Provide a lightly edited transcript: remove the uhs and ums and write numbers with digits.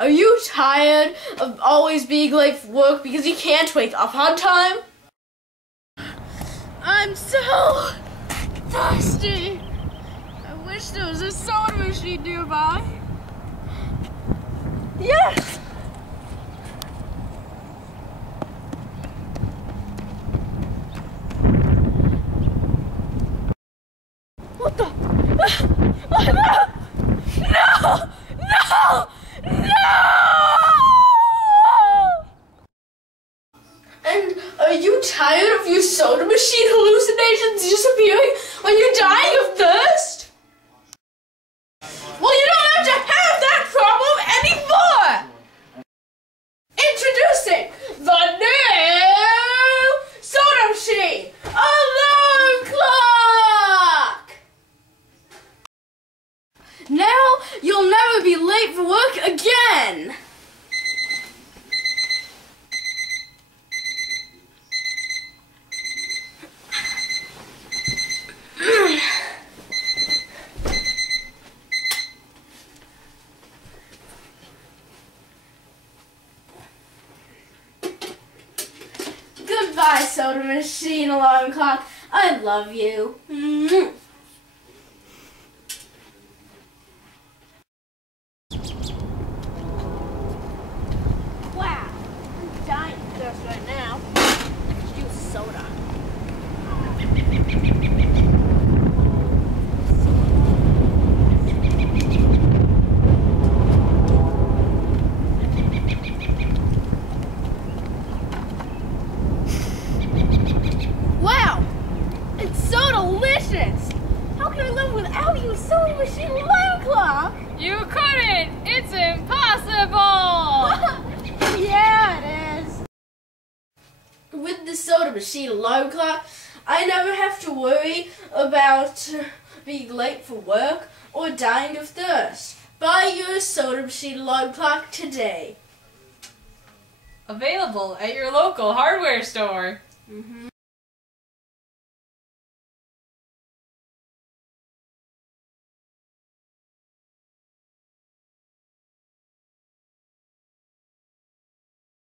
are you tired of always being late for work because you can't wake up on time? I'm so thirsty. I wish there was a soda machine nearby. Yes! What the? Oh, no! No! No! No! And are you tired of your soda machine hallucinations disappearing when you're dying of thirst? Well, you don't have to have that problem anymore! Introducing the new soda machine alarm clock! Now you'll never be late for work again! Goodbye, soda machine alarm clock. I love you. Wow, I'm dying of thirst right now. Let's use soda. Wow, it's so delicious. How can I live without you, soda machine alarm clock? You couldn't! It's impossible! Yeah, it is. With the soda machine alarm clock, I never have to worry about being late for work or dying of thirst. Buy your soda machine alarm clock today. Available at your local hardware store.